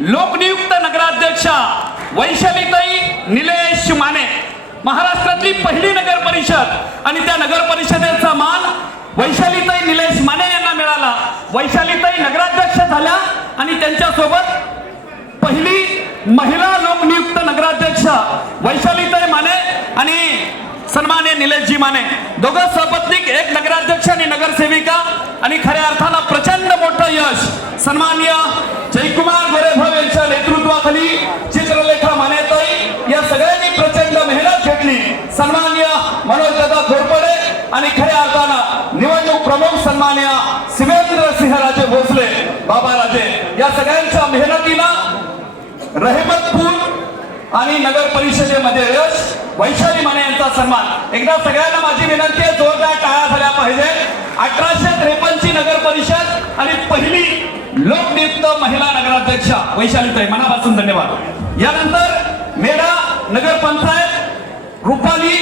लोकनियुक्त नगराध्यक्षा वैशालीताई निलेश माने, महाराष्ट्रातली पहिली नगर परिषद आणि त्या नगर परिषदेचा मान वैशालीताई निलेश माने यांना मिळाला। वैशालीताई नगराध्यक्ष झाल्या आणि त्यांच्यासोबत पहिली महिला लोकनियुक्त नगराध्यक्ष वैशालीताई माने आणि सन्माननीय निलेशजी माने, दोघं सपत्नीक, एक नगराध्यक्ष आणि नगरसेविका, आणि खऱ्या अर्थानं प्रचंड मोठं यश सन्माननीय जयकुमार गोरेभाऊ यांच्या नेतृत्वाखाली चित्रलेखा मानेताई या सगळ्यांनी प्रचंड मेहनत घेतली। सन्माननीय मनोजदादा घोरपडे आणि खऱ्या अर्थानं निवडणूक प्रमुख सन्माननीय शिवेंद्र सिंहराजे भोसले बाबा राजे या सगळ्यांच्या मेहनतीनं रहमतपूर आणि नगर परिषदेमध्ये यश, वैशाली माने यांचा सन्मान। एकदा सगळ्यांना माझी विनंती आहे, जोरदार टाळ्या झाल्या पाहिजे। 1853 ची नगर परिषद आणि पहिली लोकनियुक्त महिला नगराध्यक्षा वैशालीताई, मनापासून धन्यवाद। यानंतर मेढा नगर पंचायत रुपाली